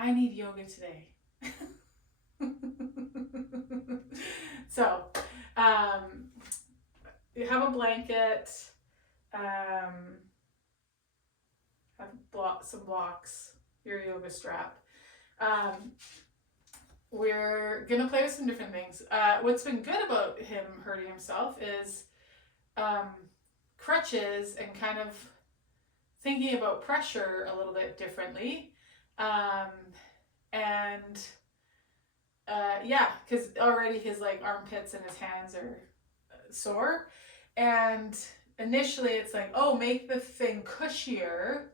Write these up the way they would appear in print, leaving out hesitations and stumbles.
I need yoga today. So, you have a blanket, have some blocks, your yoga strap. We're gonna play with some different things. What's been good about him hurting himself is crutches and kind of thinking about pressure a little bit differently. And yeah, because already his like armpits and his hands are sore. And initially it's like, oh, make the thing cushier.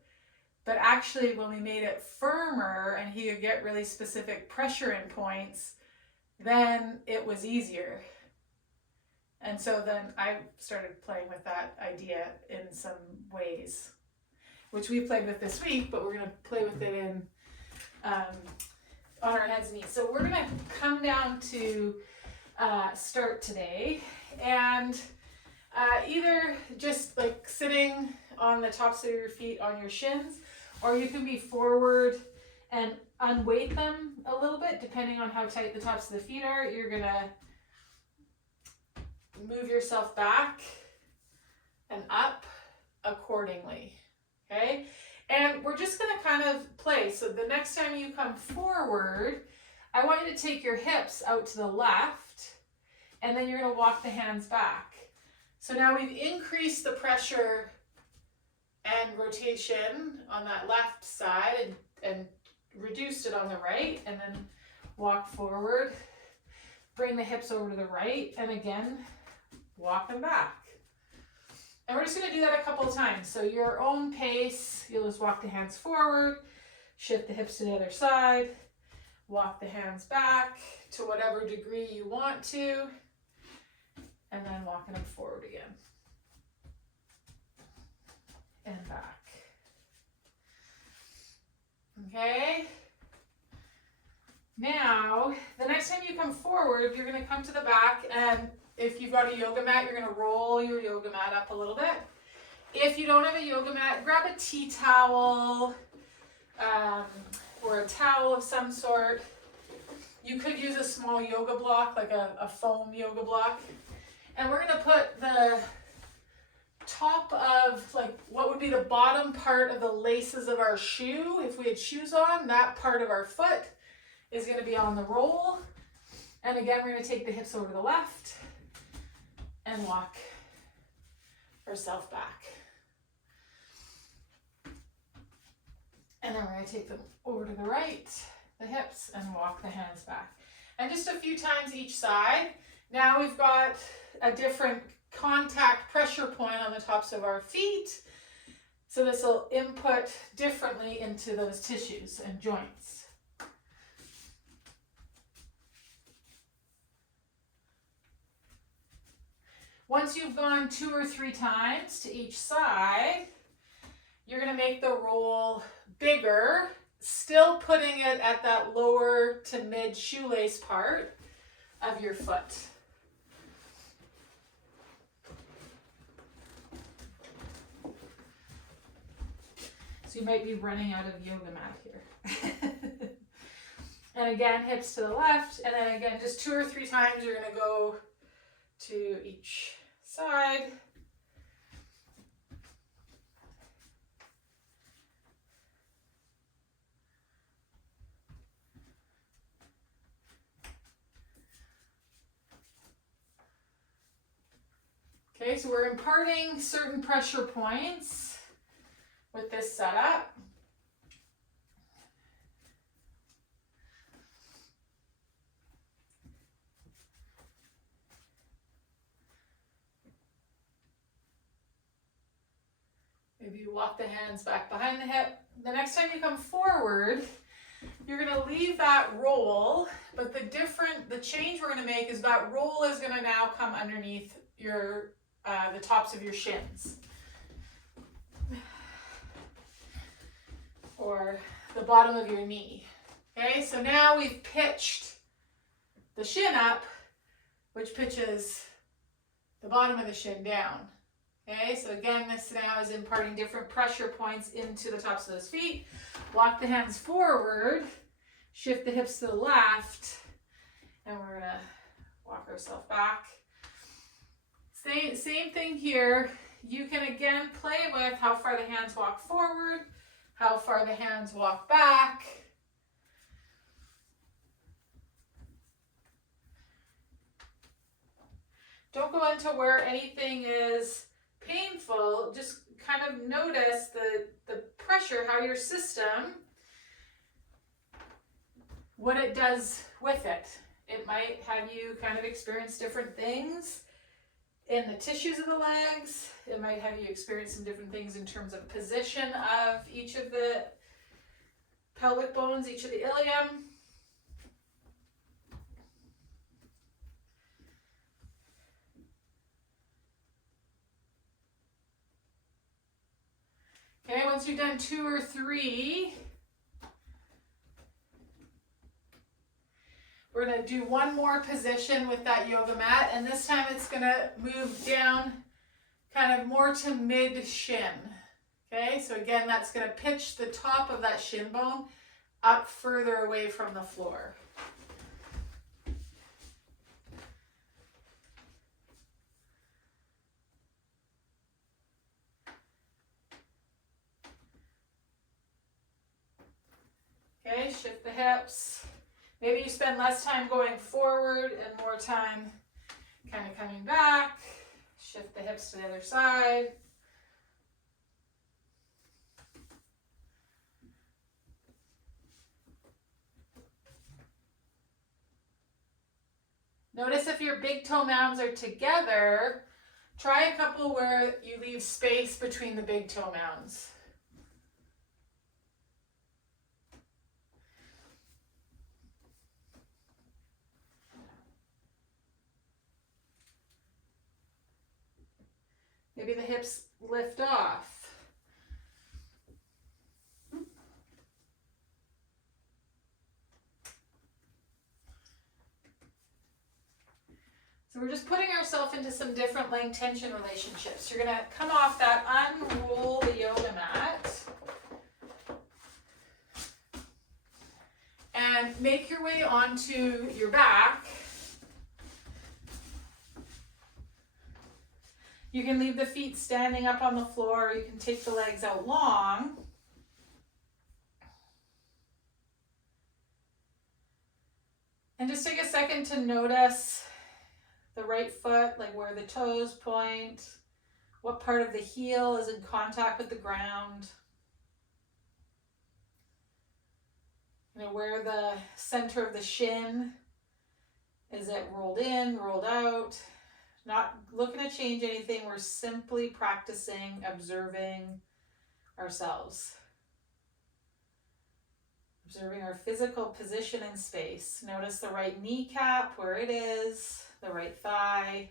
But actually, when we made it firmer and he could get really specific pressure in points, then it was easier. And so then I started playing with that idea in some ways, which we played with this week, but we're going to play with it in on our hands and knees. So we're going to come down to start today, and either just like sitting on the tops of your feet on your shins, or you can be forward and unweight them a little bit depending on how tight the tops of the feet are. You're gonna move yourself back and up accordingly, okay? And we're just gonna kind of play. So the next time you come forward, I want you to take your hips out to the left, and then you're gonna walk the hands back. So now we've increased the pressure and rotation on that left side and reduced it on the right, and then walk forward, bring the hips over to the right, and again, walk them back. And we're just gonna do that a couple of times. So your own pace, you'll just walk the hands forward, shift the hips to the other side, walk the hands back to whatever degree you want to, and then walking them forward again. And back. Okay. Now, the next time you come forward, you're going to come to the back, and if you've got a yoga mat, you're going to roll your yoga mat up a little bit. If you don't have a yoga mat, grab a tea towel or a towel of some sort. You could use a small yoga block, like a foam yoga block. And we're going to put the top of like what would be the bottom part of the laces of our shoe, if we had shoes on, that part of our foot is going to be on the roll. And again, we're going to take the hips over to the left and walk ourselves back. And then we're going to take them over to the right, the hips, and walk the hands back. And just a few times each side. Now we've got a different contact pressure point on the tops of our feet. So this will input differently into those tissues and joints. Once you've gone 2 or 3 times to each side, you're going to make the roll bigger, still putting it at that lower to mid shoelace part of your foot. So you might be running out of yoga mat here. And again, hips to the left, and then again, just 2 or 3 times you're going to go to each side. Okay, so we're imparting certain pressure points with this setup. Maybe you walk the hands back behind the hip. The next time you come forward, you're going to leave that roll, but the change we're going to make is that roll is going to now come underneath your the tops of your shins, or the bottom of your knee. Okay, so now we've pitched the shin up, which pitches the bottom of the shin down. Okay, so again, this now is imparting different pressure points into the tops of those feet. Walk the hands forward, Shift the hips to the left, and we're gonna walk ourselves back. Same thing here. You can again play with how far the hands walk forward, how far the hands walk back. Don't go into where anything is painful. Just kind of notice the pressure, how your system, what it does with it. It might have you kind of experience different things in the tissues of the legs. It might have you experience some different things in terms of position of each of the pelvic bones, each of the ilium. Okay, once you've done 2 or 3, we're going to do one more position with that yoga mat, and this time it's going to move down kind of more to mid shin. Okay, so again, that's going to pitch the top of that shin bone up further away from the floor. Okay, shift the hips. Maybe you spend less time going forward and more time kind of coming back. Shift the hips to the other side. Notice if your big toe mounds are together, try a couple where you leave space between the big toe mounds. Maybe the hips lift off. So we're just putting ourselves into some different length tension relationships. You're going to come off that, unroll the yoga mat, and make your way onto your back. You can leave the feet standing up on the floor, or you can take the legs out long. And just take a second to notice the right foot, like where the toes point, what part of the heel is in contact with the ground. You know, where the center of the shin, is it rolled in, rolled out? Not looking to change anything. We're simply practicing, observing ourselves. Observing our physical position in space. Notice the right kneecap, where it is, the right thigh,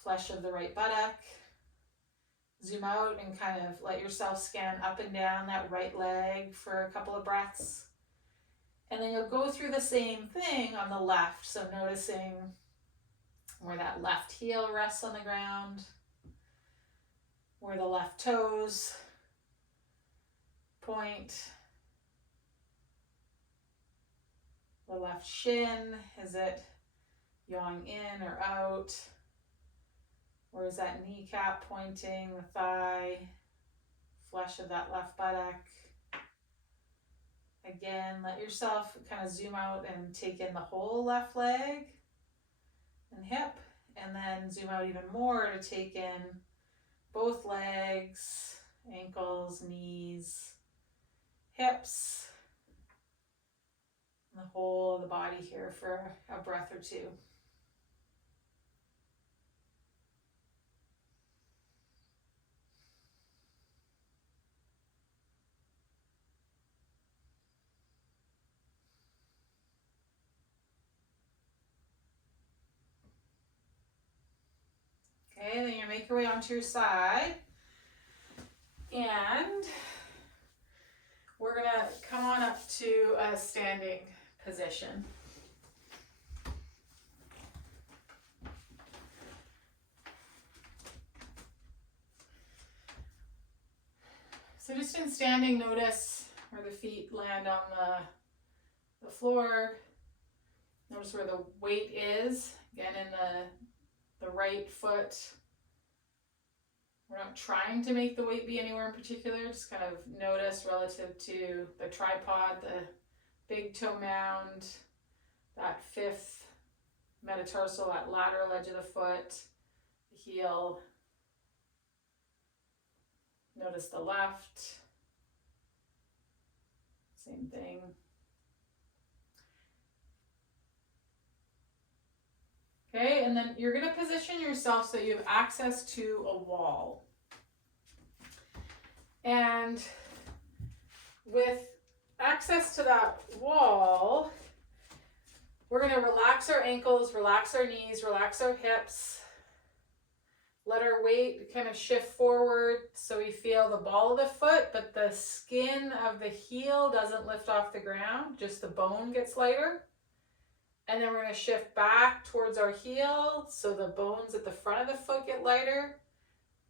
flesh of the right buttock. Zoom out and kind of let yourself scan up and down that right leg for a couple of breaths. And then you'll go through the same thing on the left. So noticing where that left heel rests on the ground, where the left toes point, the left shin, is it yawing in or out? Where is that kneecap pointing, the thigh, flesh of that left buttock? Again, let yourself kind of zoom out and take in the whole left leg and hip, and then zoom out even more to take in both legs, ankles, knees, hips, and the whole of the body here for a breath or two. Okay, then you make your way onto your side, and we're gonna come on up to a standing position. So just in standing, notice where the feet land on the floor. Notice where the weight is, again in the right foot. We're not trying to make the weight be anywhere in particular, just kind of notice relative to the tripod, the big toe mound, that fifth metatarsal, that lateral edge of the foot, the heel. Notice the left, same thing. Okay, and then you're going to position yourself so you have access to a wall. And with access to that wall, we're going to relax our ankles, relax our knees, relax our hips. Let our weight kind of shift forward so we feel the ball of the foot, but the skin of the heel doesn't lift off the ground, just the bone gets lighter. And then we're going to shift back towards our heel so the bones at the front of the foot get lighter,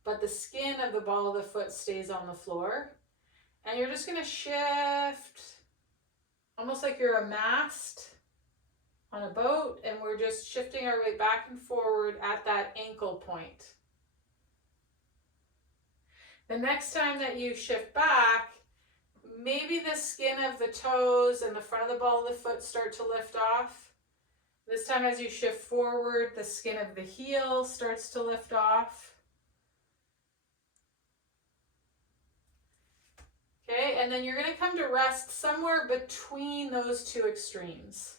but the skin of the ball of the foot stays on the floor. And you're just going to shift almost like you're a mast on a boat, and we're just shifting our weight back and forward at that ankle point. The next time that you shift back, maybe the skin of the toes and the front of the ball of the foot start to lift off. This time as you shift forward, the skin of the heel starts to lift off. Okay, and then you're going to come to rest somewhere between those two extremes.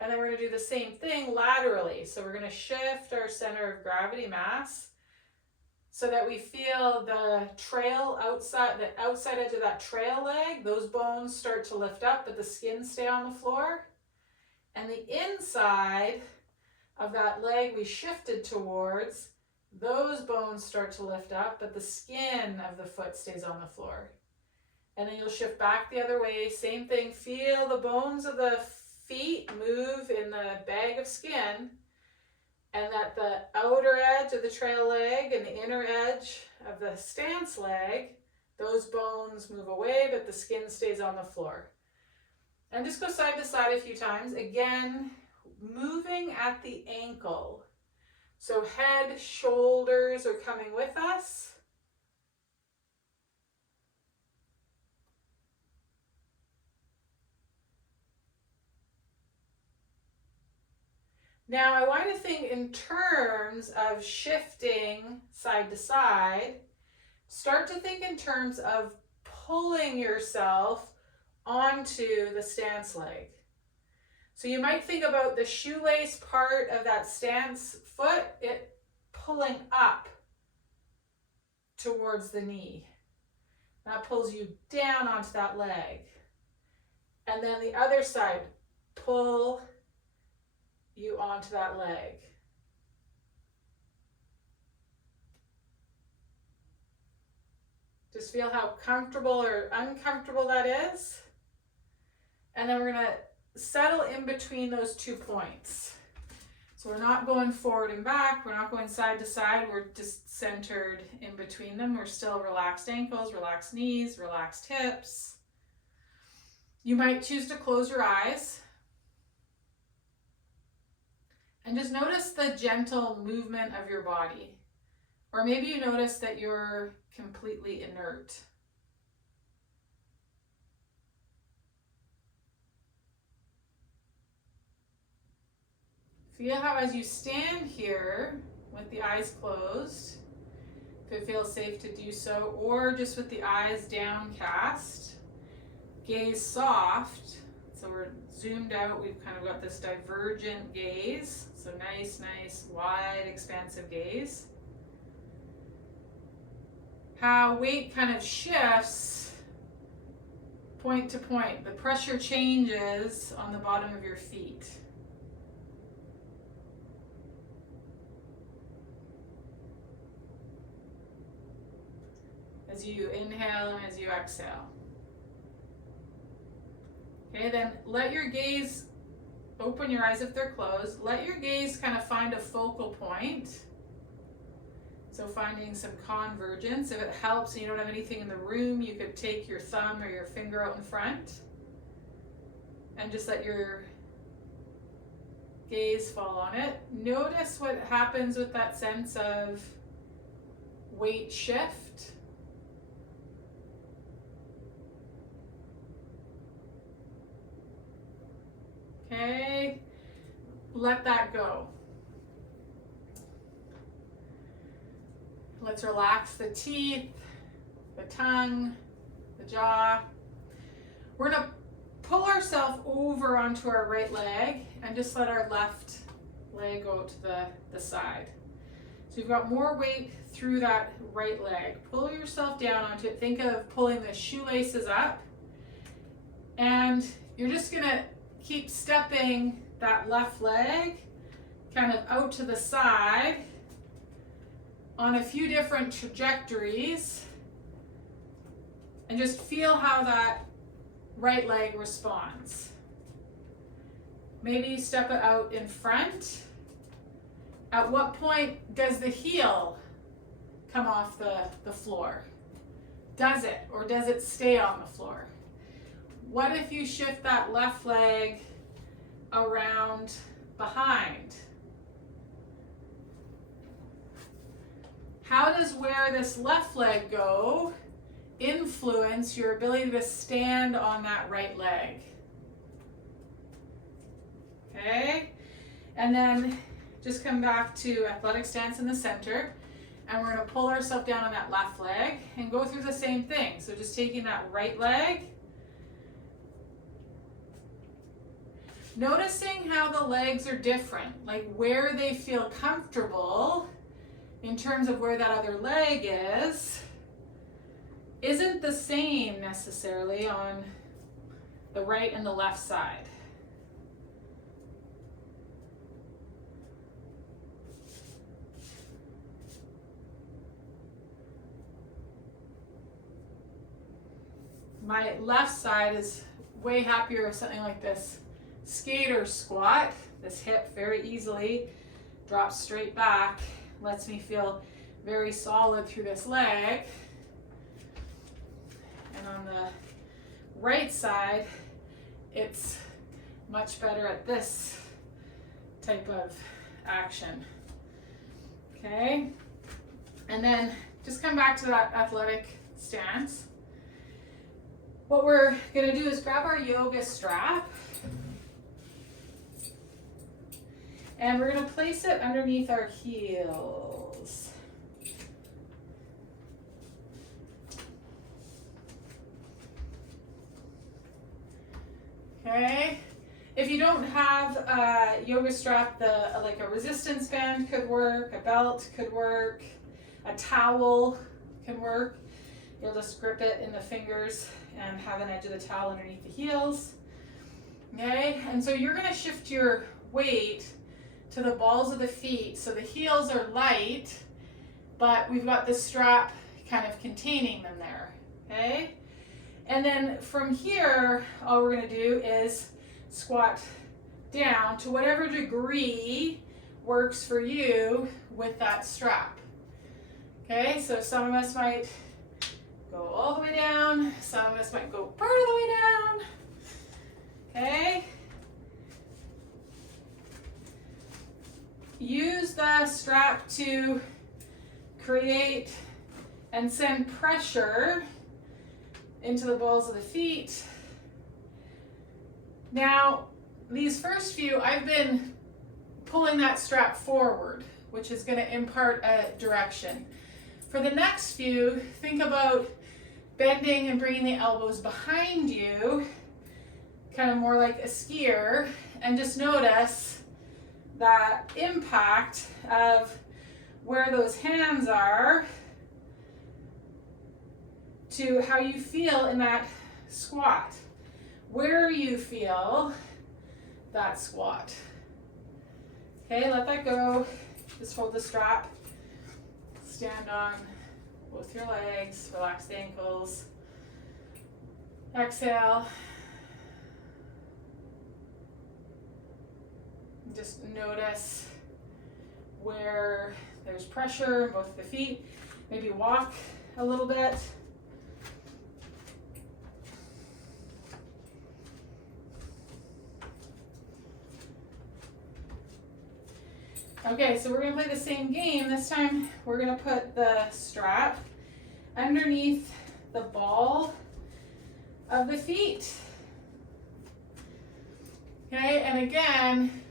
And then we're going to do the same thing laterally. So we're going to shift our center of gravity mass so that we feel the trail outside, the outside edge of that trail leg, those bones start to lift up, but the skin stay on the floor. And the inside of that leg we shifted towards, those bones start to lift up, but the skin of the foot stays on the floor. And then you'll shift back the other way, same thing, feel the bones of the feet move in the bag of skin, and that the outer edge of the trail leg and the inner edge of the stance leg, those bones move away, but the skin stays on the floor. And just go side to side a few times. Again, moving at the ankle. So head, shoulders are coming with us. Now I want to think in terms of shifting side to side. Start to think in terms of pulling yourself onto the stance leg. So you might think about the shoelace part of that stance foot, it pulling up towards the knee. That pulls you down onto that leg. And then the other side, pull you onto that leg. Just feel how comfortable or uncomfortable that is. And then we're going to settle in between those 2 points. So we're not going forward and back, we're not going side to side, we're just centered in between them. We're still relaxed ankles, relaxed knees, relaxed hips. You might choose to close your eyes. And just notice the gentle movement of your body. Or maybe you notice that you're completely inert. Feel how as you stand here with the eyes closed, if it feels safe to do so, or just with the eyes downcast, gaze soft. So we're zoomed out, we've kind of got this divergent gaze. So nice, wide, expansive gaze. How weight kind of shifts point to point. The pressure changes on the bottom of your feet. As you inhale and as you exhale. Okay, then let your gaze, open your eyes if they're closed. Let your gaze kind of find a focal point. So finding some convergence. If it helps and you don't have anything in the room, you could take your thumb or your finger out in front and just let your gaze fall on it. Notice what happens with that sense of weight shift. Okay, let that go. Let's relax the teeth, the tongue, the jaw. We're gonna pull ourselves over onto our right leg and just let our left leg go to the side. So you've got more weight through that right leg. Pull yourself down onto it. Think of pulling the shoelaces up. And you're just gonna keep stepping that left leg kind of out to the side on a few different trajectories, and just feel how that right leg responds. Maybe step it out in front. At what point does the heel come off the floor? Does it, or does it stay on the floor? What if you shift that left leg around behind? How does where this left leg go influence your ability to stand on that right leg? Okay, and then just come back to athletic stance in the center, and we're going to pull ourselves down on that left leg and go through the same thing. So just taking that right leg, noticing how the legs are different, like where they feel comfortable in terms of where that other leg isn't the same necessarily on the right and the left side. My left side is way happier with something like this skater squat. This hip very easily drops straight back, lets me feel very solid through this leg. And on the right side, it's much better at this type of action. Okay, and then just come back to that athletic stance. What we're gonna do is grab our yoga strap, and we're gonna place it underneath our heels. Okay, if you don't have a yoga strap, like a resistance band could work, a belt could work, a towel can work. You'll just grip it in the fingers and have an edge of the towel underneath the heels. Okay, and so you're gonna shift your weight to the balls of the feet. So the heels are light, but we've got the strap kind of containing them there, okay? And then from here, all we're gonna do is squat down to whatever degree works for you with that strap. Okay, so some of us might go all the way down, some of us might go part of the way down, okay? Use the strap to create and send pressure into the balls of the feet. Now, these first few, I've been pulling that strap forward, which is going to impart a direction. For the next few, think about bending and bringing the elbows behind you, kind of more like a skier, and just notice that impact of where those hands are to how you feel in that squat. Where you feel that squat. Okay, let that go. Just hold the strap. Stand on both your legs, relax the ankles. Exhale. Just notice where there's pressure pressure in both the feet. Maybe walk a little bit. Okay, so we're going to play the same game. This time we're going to put the strap underneath the ball of the feet. Okay, and again,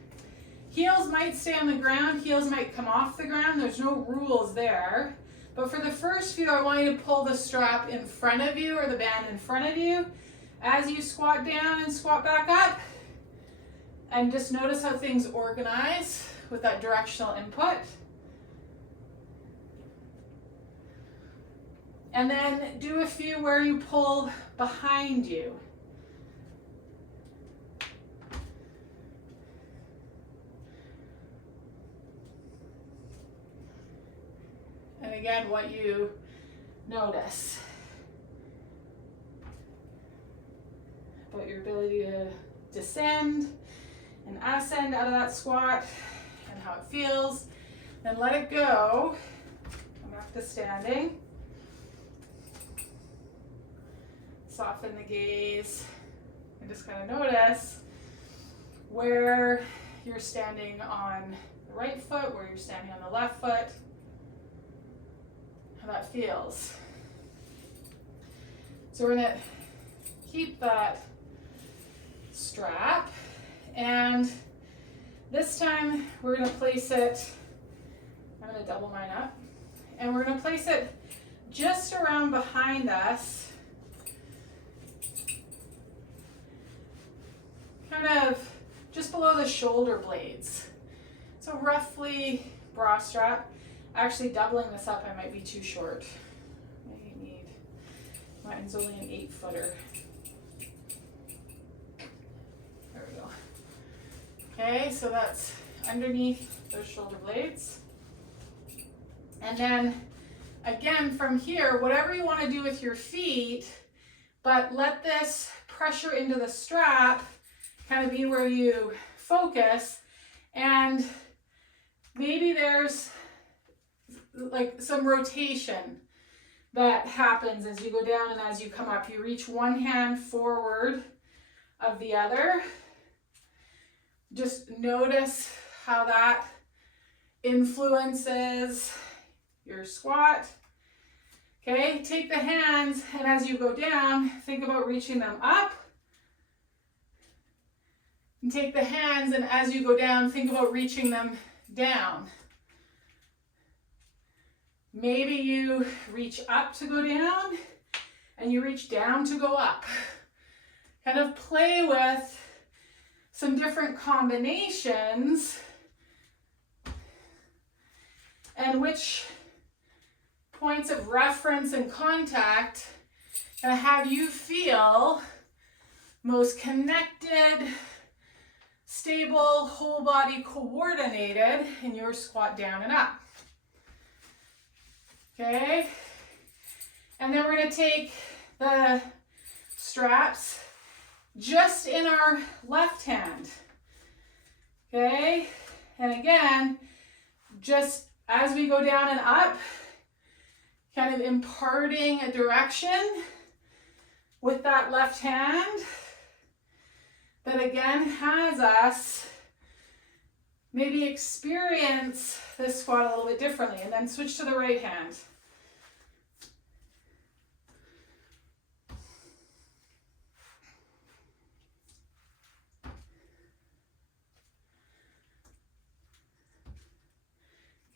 heels might stay on the ground, heels might come off the ground. There's no rules there. But for the first few, I want you to pull the strap in front of you or the band in front of you as you squat down and squat back up. And just notice how things organize with that directional input. And then do a few where you pull behind you. And again, what you notice about your ability to descend and ascend out of that squat and how it feels. Then let it go. Come back to standing. Soften the gaze and just kind of notice where you're standing on the right foot, where you're standing on the left foot, how that feels. So we're going to keep that strap, and this time we're going to place it, I'm going to double mine up, and we're going to place it just around behind us, kind of just below the shoulder blades. So roughly bra strap. Actually doubling this up, I might be too short. I need, mine's only an 8-footer. There we go. Okay, so that's underneath those shoulder blades. And then again from here, whatever you want to do with your feet, but let this pressure into the strap kind of be where you focus, and maybe there's like some rotation that happens as you go down and as you come up. You reach one hand forward of the other. Just notice how that influences your squat. Okay, take the hands, and as you go down, think about reaching them up. And take the hands, and as you go down, think about reaching them down. Maybe you reach up to go down, and you reach down to go up. Kind of play with some different combinations and which points of reference and contact have you feel most connected, stable, whole body coordinated in your squat down and up. Okay, and then we're going to take the straps just in our left hand. Okay, and again, just as we go down and up, kind of imparting a direction with that left hand that again has us maybe experience this squat a little bit differently, and then switch to the right hand.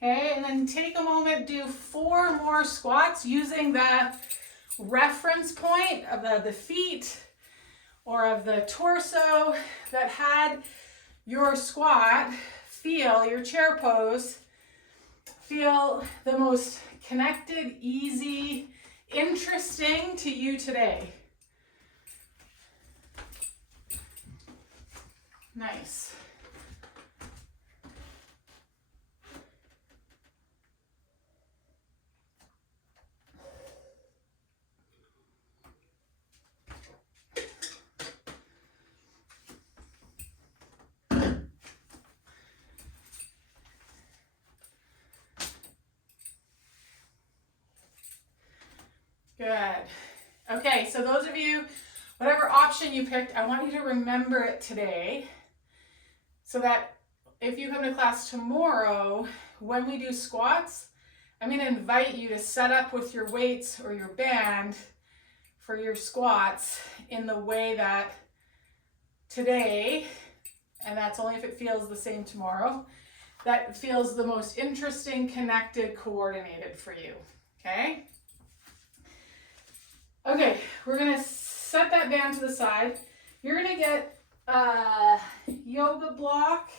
Okay, and then take a moment, do 4 more squats using the reference point of the feet or of the torso that had your squat feel, your chair pose, feel the most connected, easy, interesting to you today. Nice. Good. Okay, so those of you, whatever option you picked, I want you to remember it today so that if you come to class tomorrow, when we do squats, I'm going to invite you to set up with your weights or your band for your squats in the way that today, and that's only if it feels the same tomorrow, that feels the most interesting, connected, coordinated for you, okay? Okay, we're gonna set that band to the side. You're gonna get a yoga block.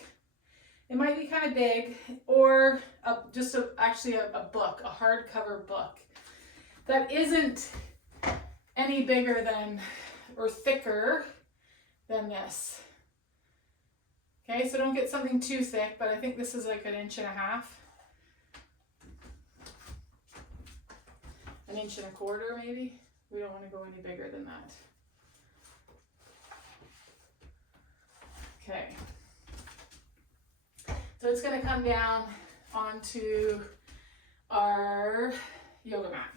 It might be kind of big, or actually a book, a hardcover book that isn't any bigger than or thicker than this. Okay, so don't get something too thick, but I think this is like 1.5 inches. 1.25 inches maybe. We don't want to go any bigger than that. Okay. So it's going to come down onto our yoga mat.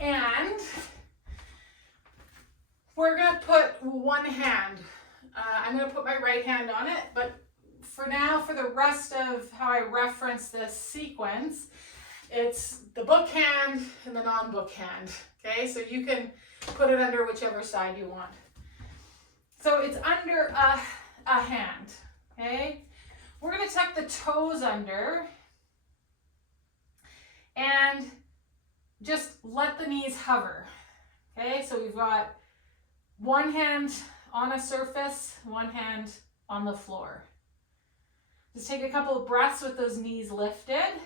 And we're going to put one hand. I'm going to put my right hand on it, but for now, for the rest of how I reference this sequence, it's the book hand and the non-book hand. Okay, so you can put it under whichever side you want. So it's under a hand. Okay, we're going to tuck the toes under and just let the knees hover. Okay, so we've got one hand on a surface, one hand on the floor. Just take a couple of breaths with those knees lifted.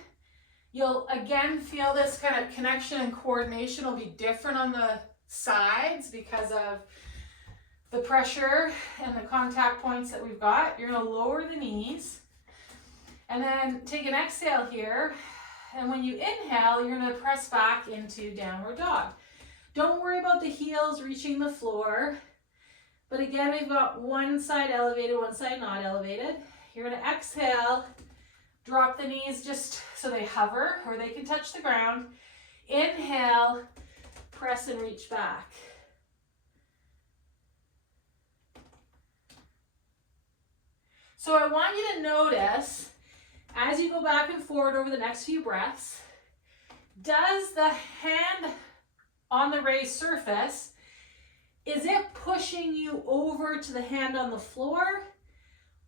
You'll again feel this kind of connection and coordination will be different on the sides because of the pressure and the contact points that we've got. You're going to lower the knees and then take an exhale here. And when you inhale, you're going to press back into downward dog. Don't worry about the heels reaching the floor. But again, we've got one side elevated, one side not elevated. You're going to exhale, drop the knees just so they hover or they can touch the ground. Inhale, press and reach back. So I want you to notice, as you go back and forward over the next few breaths, does the hand on the raised surface, is it pushing you over to the hand on the floor?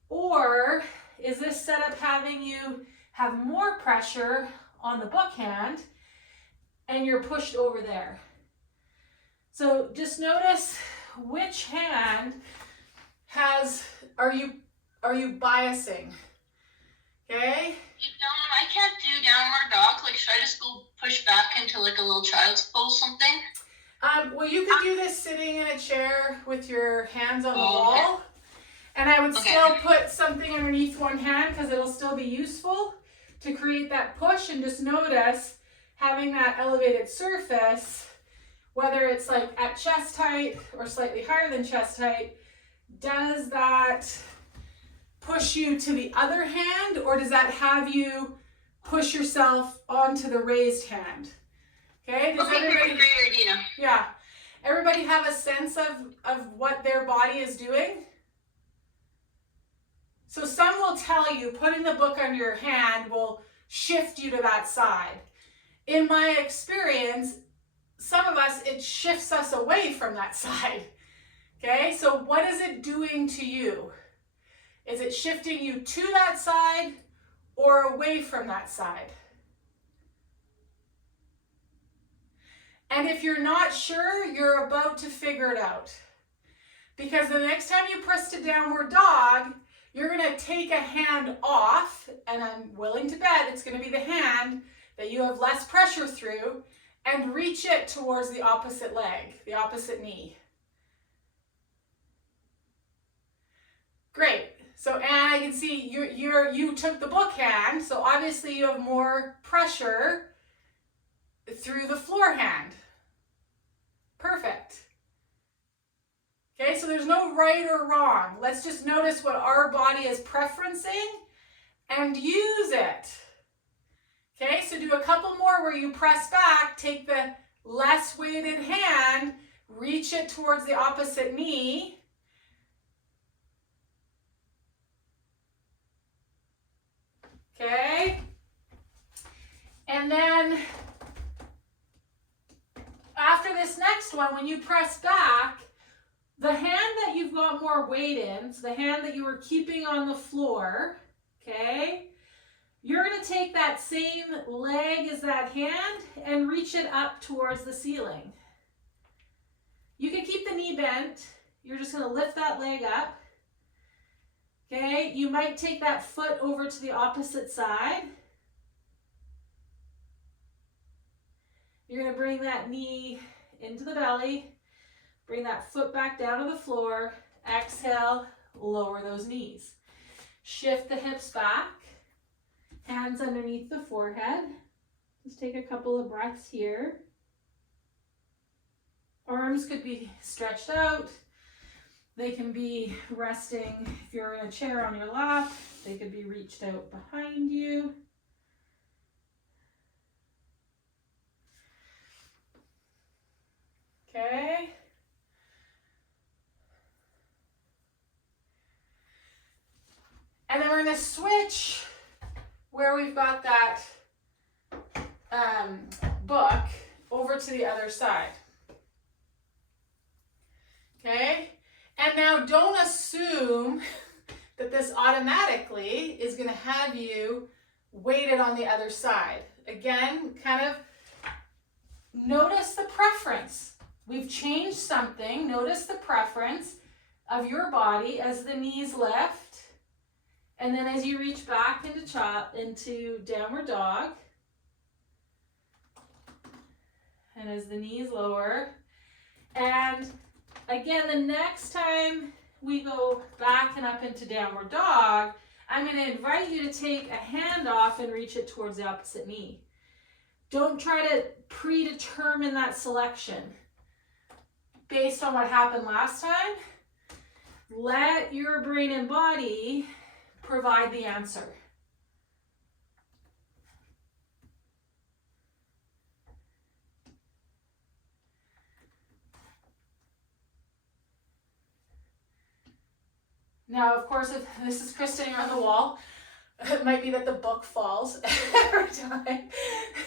Or is this setup having you have more pressure on the book hand and you're pushed over there? So just notice which hand are you biasing? Okay? I can't do downward dog. Like, should I just go push back into like a little child's pose something? Well, you could do this sitting in a chair with your hands on the wall. Okay. And I would still put something underneath one hand because it'll still be useful to create that push. And just notice having that elevated surface, whether it's like at chest height or slightly higher than chest height, does that push you to the other hand, or does that have you push yourself onto the raised hand? Okay, does everybody, great idea. Yeah. Everybody have a sense of what their body is doing? So some will tell you putting the book under your hand will shift you to that side. In my experience, some of us, it shifts us away from that side. Okay, so what is it doing to you? Is it shifting you to that side or away from that side? And if you're not sure, you're about to figure it out. Because the next time you press to downward dog, you're going to take a hand off, and I'm willing to bet it's going to be the hand that you have less pressure through, and reach it towards the opposite leg, the opposite knee. Great. So, and I can see you took the book hand, so obviously you have more pressure through the floor hand. Perfect. Okay, so there's no right or wrong. Let's just notice what our body is preferencing and use it. Okay, so do a couple more where you press back, take the less weighted hand, reach it towards the opposite knee. Okay? And then after this next one, when you press back, the hand that you've got more weight in, so the hand that you were keeping on the floor, okay, you're going to take that same leg as that hand and reach it up towards the ceiling. You can keep the knee bent. You're just going to lift that leg up. Okay, you might take that foot over to the opposite side. You're going to bring that knee into the belly. Bring that foot back down to the floor. Exhale, lower those knees. Shift the hips back. Hands underneath the forehead. Just take a couple of breaths here. Arms could be stretched out. They can be resting, if you're in a chair, on your lap. They could be reached out behind you. Okay. And then we're going to switch where we've got that book over to the other side. Okay? And now don't assume that this automatically is going to have you weighted on the other side. Again, kind of notice the preference. We've changed something. Notice the preference of your body as the knees lift. And then as you reach back into downward dog. And as the knees lower. And again, the next time we go back and up into downward dog, I'm going to invite you to take a hand off and reach it towards the opposite knee. Don't try to predetermine that selection based on what happened last time. Let your brain and body provide the answer. Now, of course, if this is Chris sitting on the wall, it might be that the book falls every time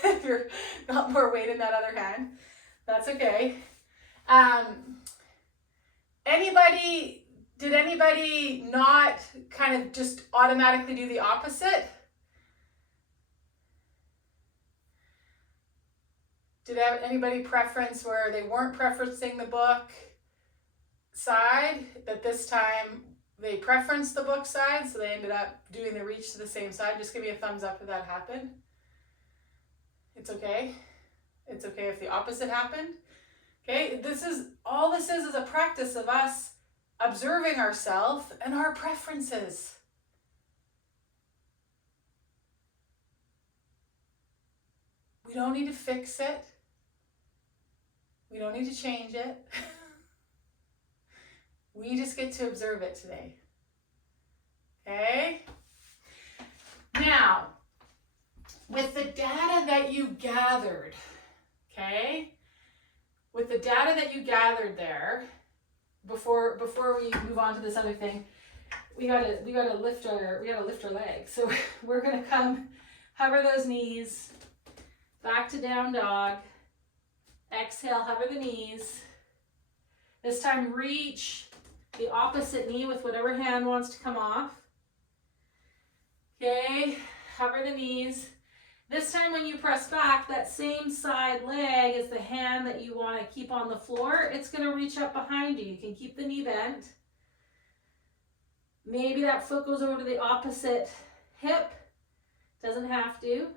if you're not more weight in that other hand. That's okay. Did anybody not kind of just automatically do the opposite? Did anybody preference where they weren't preferencing the book side, that this time they preferenced the book side, so they ended up doing the reach to the same side? Just give me a thumbs up if that happened. It's okay. It's okay if the opposite happened. Okay, this is a practice of us observing ourselves and our preferences. We don't need to fix it. We don't need to change it. We just get to observe it today. Okay? Now, with the data that you gathered, okay? With the data that you gathered there, before we move on to this other thing, we gotta lift our legs. So we're gonna come hover those knees back to down dog. Exhale, hover the knees. This time reach the opposite knee with whatever hand wants to come off. Okay, hover the knees. This time when you press back, that same side leg is the hand that you want to keep on the floor. It's going to reach up behind you. You can keep the knee bent. Maybe that foot goes over to the opposite hip. Doesn't have to.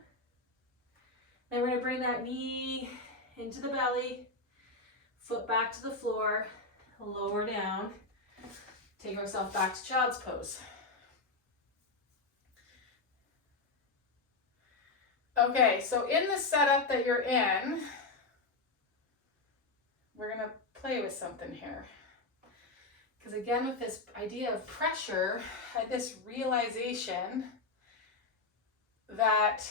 Then we're going to bring that knee into the belly. Foot back to the floor. Lower down. Take ourselves back to child's pose. Okay, so in the setup that you're in, we're going to play with something here. Because again, with this idea of pressure, I had this realization that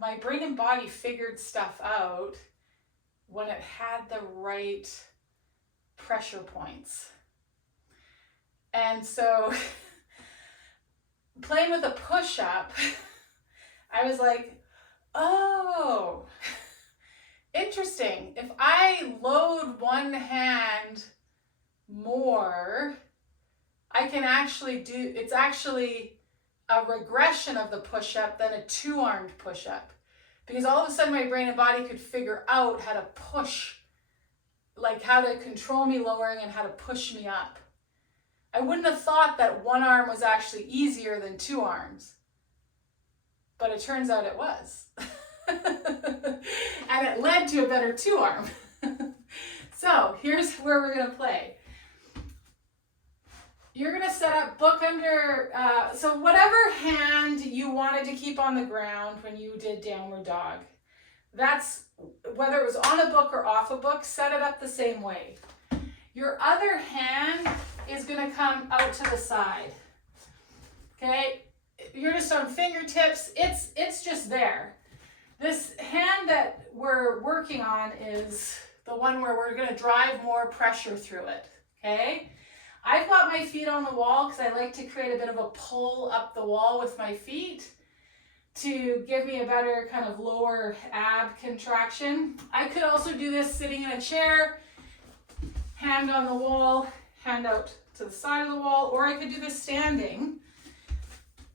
my brain and body figured stuff out when it had the right pressure points. And so playing with a push-up, I was like, oh, interesting. If I load one hand more, I can actually do, it's actually a regression of the push-up than a two-armed push-up. Because all of a sudden my brain and body could figure out how to push, like how to control me lowering and how to push me up. I wouldn't have thought that one arm was actually easier than two arms. But it turns out it was. And it led to a better two arm. So here's where we're gonna play. You're gonna set up book under, so whatever hand you wanted to keep on the ground when you did downward dog, that's, whether it was on a book or off a book, set it up the same way. Your other hand is gonna come out to the side, okay? You're just on fingertips, it's just there. This hand that we're working on is the one where we're gonna drive more pressure through it, okay? I've got my feet on the wall because I like to create a bit of a pull up the wall with my feet to give me a better kind of lower ab contraction. I could also do this sitting in a chair, hand on the wall, hand out to the side of the wall, or I could do this standing,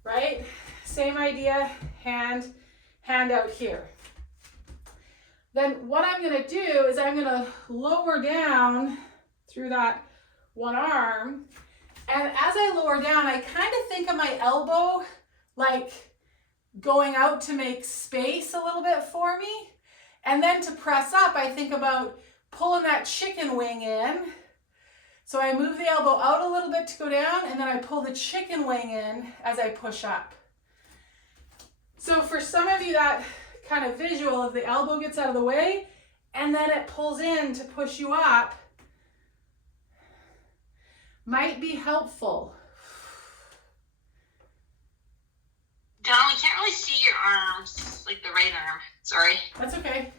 right? Same idea, hand out here. Then what I'm gonna do is I'm gonna lower down through that one arm, and as I lower down, I kind of think of my elbow like going out to make space a little bit for me, and then to press up, I think about pulling that chicken wing in. So I move the elbow out a little bit to go down, and then I pull the chicken wing in as I push up. So for some of you, that kind of visual of the elbow gets out of the way, and then it pulls in to push you up, might be helpful. Dawn, we can't really see your arms, like the right arm. Sorry. That's okay.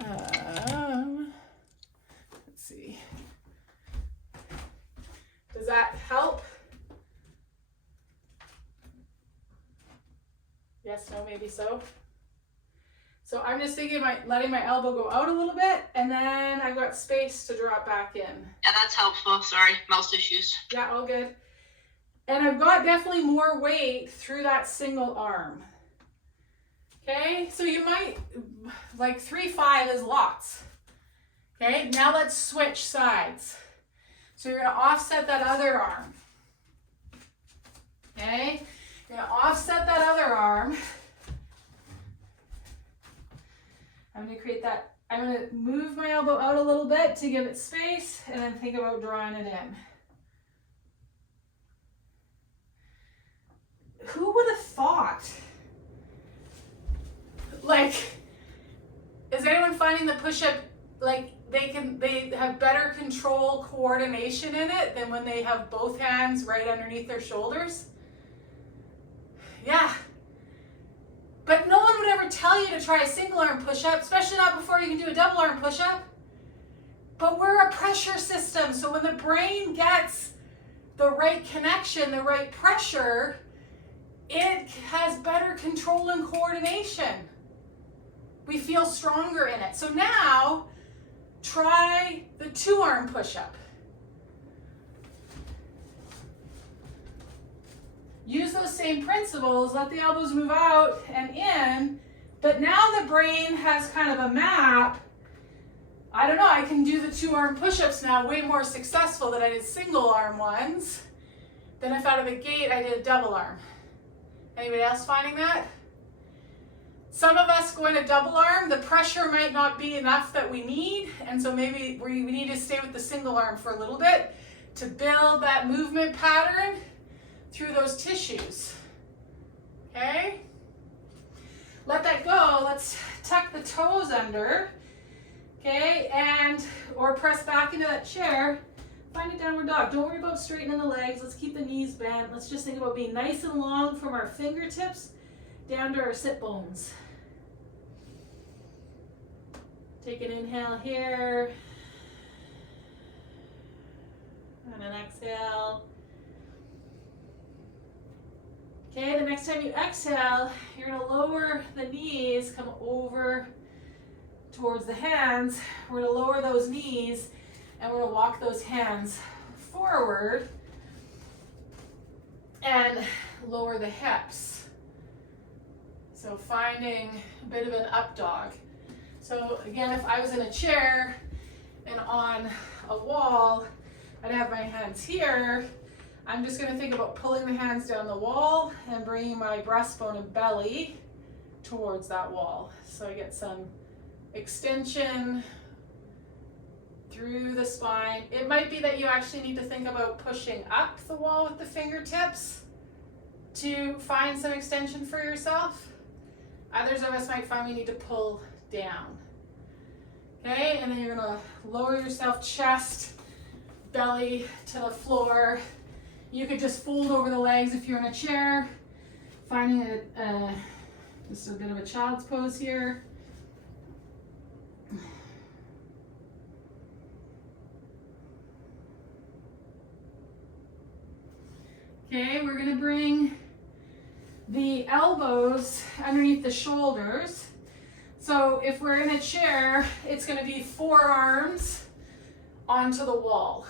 Let's see. Does that help? Yes, no, maybe so. So I'm just thinking about letting my elbow go out a little bit, and then I've got space to drop back in. Yeah, that's helpful. Sorry, mouse issues. Yeah, all good. And I've got definitely more weight through that single arm. Okay, so you might, like 3-5 is lots. Okay, now let's switch sides. So you're gonna offset that other arm. Okay, you're gonna offset that other arm. I'm gonna create that, I'm gonna move my elbow out a little bit to give it space, and then think about drawing it in. Who would have thought? Like, is anyone finding the push-up, like they have better control coordination in it than when they have both hands right underneath their shoulders? Yeah. But no one would ever tell you to try a single arm push-up, especially not before you can do a double arm push-up. But we're a pressure system, so when the brain gets the right connection, the right pressure, it has better control and coordination. We feel stronger in it. So now, try the two-arm push-up. Use those same principles, let the elbows move out and in, but now the brain has kind of a map. I don't know, I can do the two-arm push-ups now way more successful than I did single-arm ones. Then if out of the gate I did a double arm. Anybody else finding that? Some of us going to double arm, the pressure might not be enough that we need, and so maybe we need to stay with the single arm for a little bit to build that movement pattern through those tissues. Okay? Let that go. Let's tuck the toes under. Okay, and or press back into that chair. Find a downward dog. Don't worry about straightening the legs. Let's keep the knees bent. Let's just think about being nice and long from our fingertips down to our sit bones. Take an inhale here. And an exhale. Okay, the next time you exhale, you're gonna lower the knees, come over towards the hands. We're gonna lower those knees and we're gonna walk those hands forward and lower the hips. So finding a bit of an up dog. So again, if I was in a chair and on a wall, I'd have my hands here. I'm just gonna think about pulling the hands down the wall and bringing my breastbone and belly towards that wall. So I get some extension through the spine. It might be that you actually need to think about pushing up the wall with the fingertips to find some extension for yourself. Others of us might find we need to pull down. Okay, and then you're gonna lower yourself, chest, belly to the floor. You could just fold over the legs if you're in a chair, finding just a bit of a child's pose here. Okay, we're gonna bring the elbows underneath the shoulders. So if we're in a chair, it's gonna be forearms onto the wall.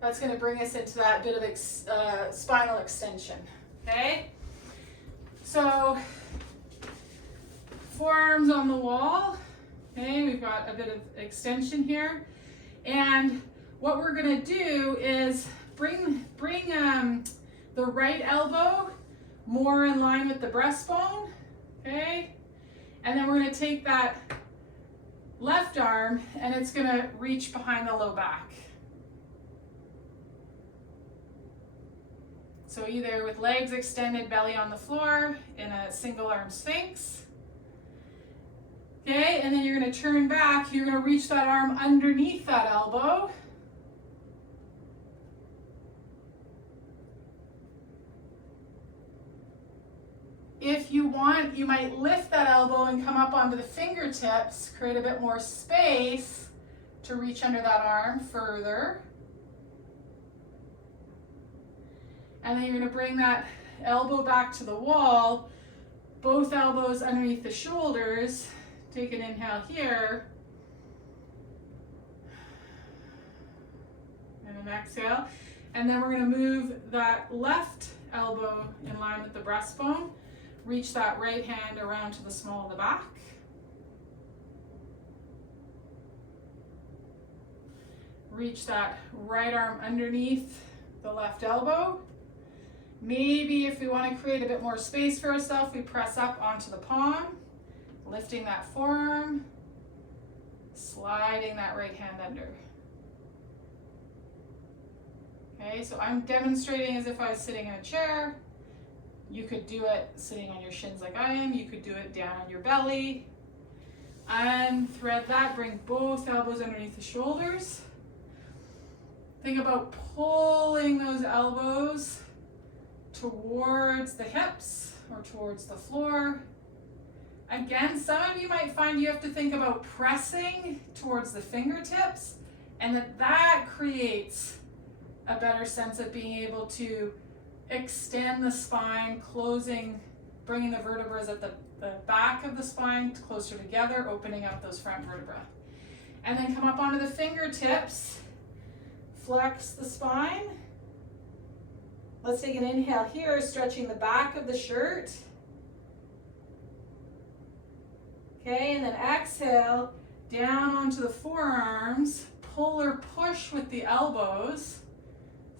That's going to bring us into that bit of spinal extension, okay? So, forearms on the wall, okay? We've got a bit of extension here. And what we're going to do is bring the right elbow more in line with the breastbone, okay? And then we're going to take that left arm and it's going to reach behind the low back. So either with legs extended, belly on the floor, in a single arm sphinx. Okay, and then you're gonna turn back, you're gonna reach that arm underneath that elbow. If you want, you might lift that elbow and come up onto the fingertips, create a bit more space to reach under that arm further. And then you're going to bring that elbow back to the wall, both elbows underneath the shoulders. Take an inhale here. And an exhale. And then we're going to move that left elbow in line with the breastbone. Reach that right hand around to the small of the back. Reach that right arm underneath the left elbow. Maybe if we want to create a bit more space for ourselves, we press up onto the palm, lifting that forearm, sliding that right hand under. Okay, so I'm demonstrating as if I was sitting in a chair. You could do it sitting on your shins like I am. You could do it down on your belly. Unthread that, bring both elbows underneath the shoulders. Think about pulling those elbows towards the hips or towards the floor. Again, some of you might find you have to think about pressing towards the fingertips, and that creates a better sense of being able to extend the spine, closing, bringing the vertebrae at the back of the spine closer together, opening up those front vertebrae. And then come up onto the fingertips, flex the spine. Let's take an inhale here, stretching the back of the shirt. Okay, and then exhale, down onto the forearms, pull or push with the elbows,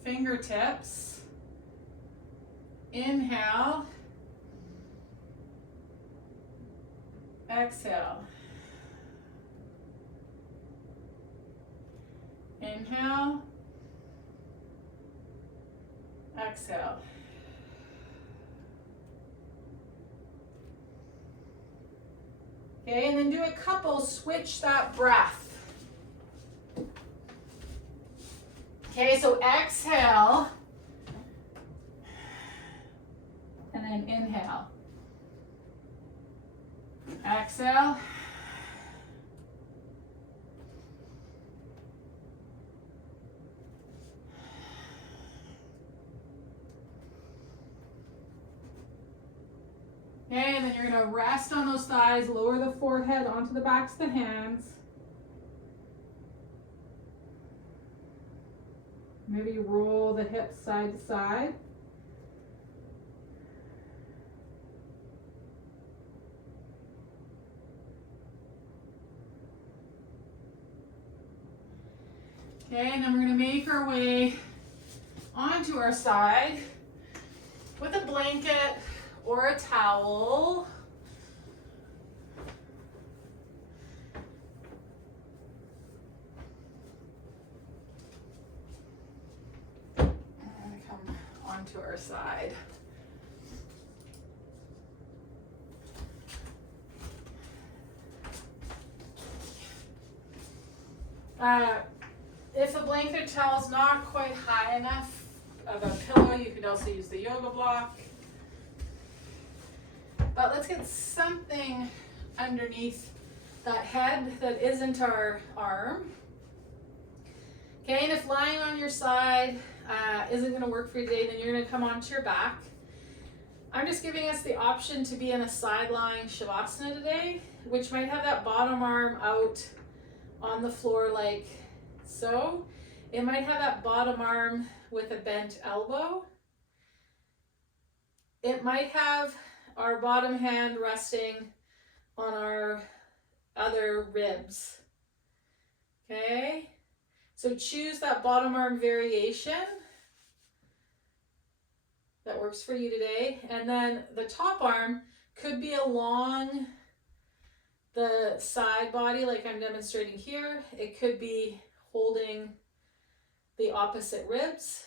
fingertips. Inhale, exhale. Inhale, exhale. Okay, and then do a couple, switch that breath. Okay, so exhale, and then inhale. Exhale, Okay, and then you're gonna rest on those thighs, lower the forehead onto the backs of the hands. Maybe roll the hips side to side. Okay, and then we're gonna make our way onto our side with a blanket or a towel. And come onto our side. If a blanket towel is not quite high enough of a pillow, you could also use the yoga block. But let's get something underneath that head that isn't our arm. Okay, and if lying on your side isn't going to work for you today, then you're going to come onto your back. I'm just giving us the option to be in a side lying shavasana today, which might have that bottom arm out on the floor like so. It might have that bottom arm with a bent elbow. It might have our bottom hand resting on our other ribs. Okay, so choose that bottom arm variation that works for you today. And then the top arm could be along the side body like I'm demonstrating here. It could be holding the opposite ribs.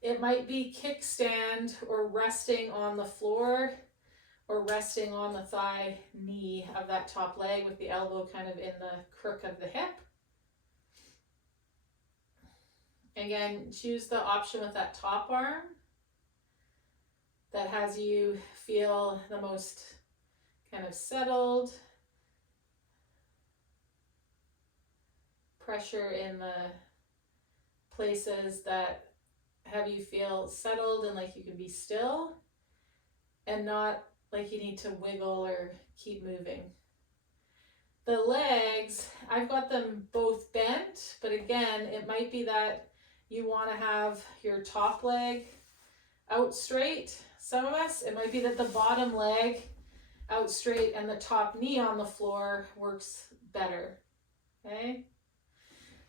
It might be kickstand or resting on the floor or resting on the thigh knee of that top leg with the elbow kind of in the crook of the hip. Again, choose the option with that top arm that has you feel the most kind of settled. Pressure in the places that have you feel settled and like you can be still and not like you need to wiggle or keep moving. The legs, I've got them both bent, but again, it might be that you want to have your top leg out straight. Some of us, it might be that the bottom leg out straight and the top knee on the floor works better. Okay?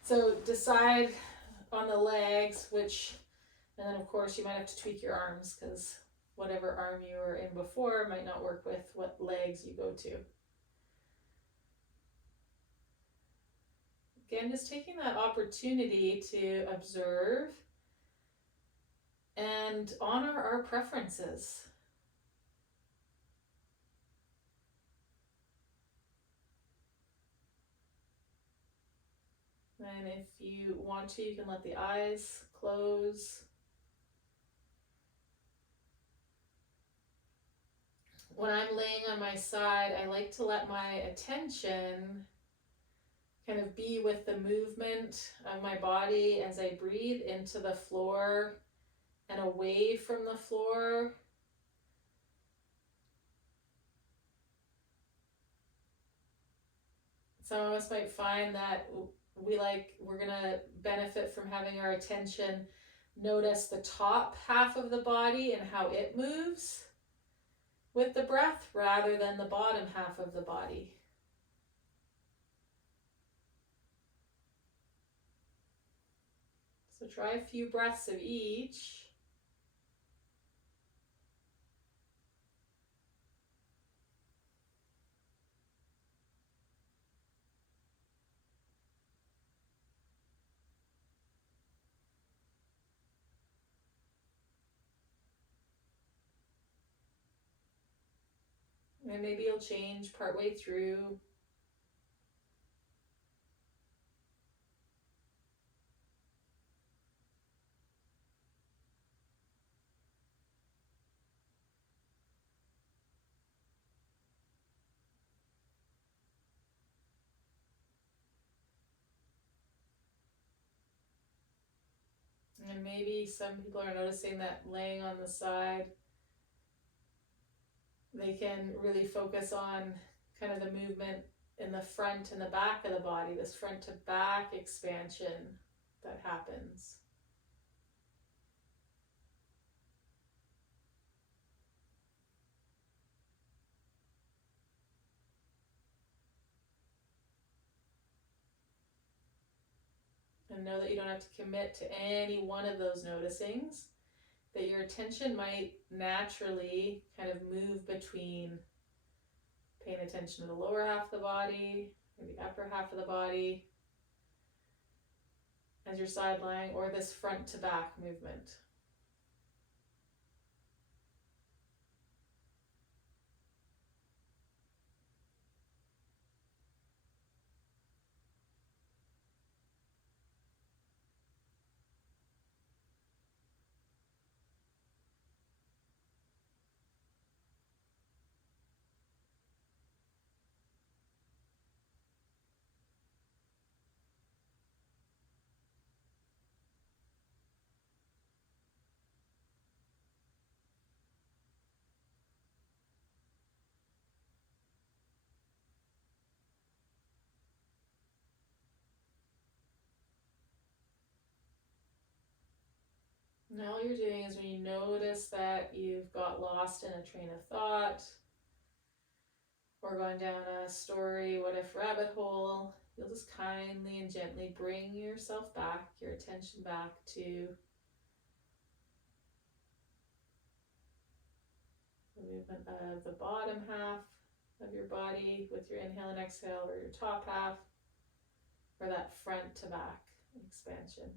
So decide on the legs which, and then of course you might have to tweak your arms because whatever arm you were in before might not work with what legs you go to. Again, just taking that opportunity to observe and honor our preferences. And if you want to, you can let the eyes close. When I'm laying on my side, I like to let my attention kind of be with the movement of my body as I breathe into the floor and away from the floor. Some of us might find that we're gonna benefit from having our attention notice the top half of the body and how it moves with the breath rather than the bottom half of the body. So try a few breaths of each. And maybe you'll change partway through. And maybe some people are noticing that laying on the side They can really focus on kind of the movement in the front and the back of the body, this front to back expansion that happens. And know that you don't have to commit to any one of those noticings, that your attention might naturally kind of move between paying attention to the lower half of the body or the upper half of the body as you're side lying, or this front to back movement. Now all you're doing is when you notice that you've got lost in a train of thought or gone down a story, what if rabbit hole, you'll just kindly and gently bring yourself back, your attention back to the movement of the bottom half of your body with your inhale and exhale, or your top half, or that front to back expansion.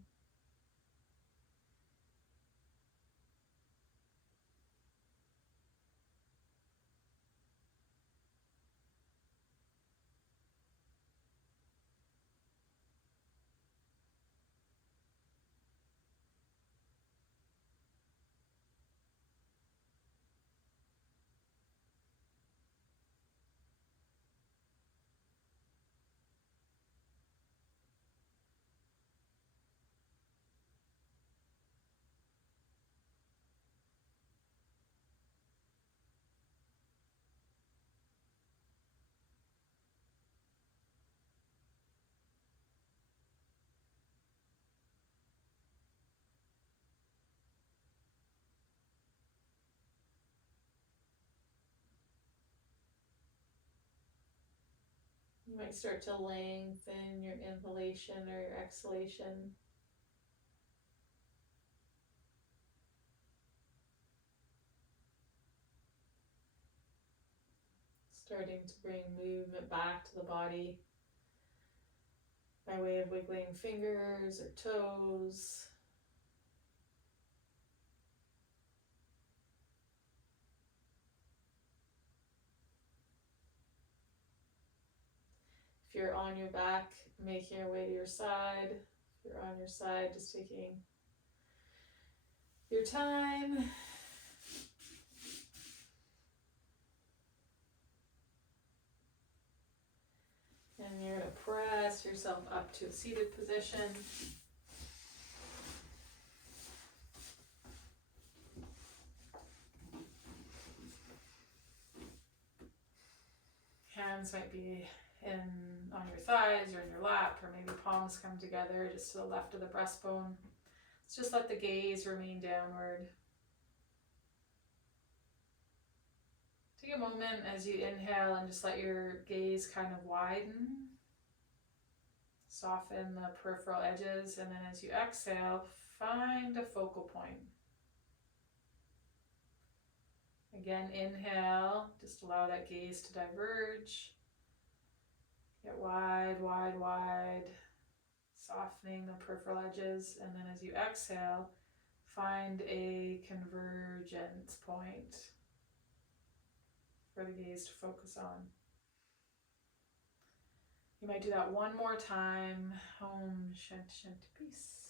You might start to lengthen your inhalation or your exhalation. Starting to bring movement back to the body by way of wiggling fingers or toes. If you're on your back, making your way to your side. If you're on your side, just taking your time. And you're going to press yourself up to a seated position. Hands might be on your thighs or in your lap, or maybe palms come together just to the left of the breastbone. Let's just let the gaze remain downward. Take a moment as you inhale and just let your gaze kind of widen. Soften the peripheral edges, and then as you exhale, find a focal point. Again, inhale, just allow that gaze to diverge. Get wide, wide, wide, softening the peripheral edges, and then as you exhale, find a convergence point for the gaze to focus on. You might do that one more time. Om Shanti Shanti Peace.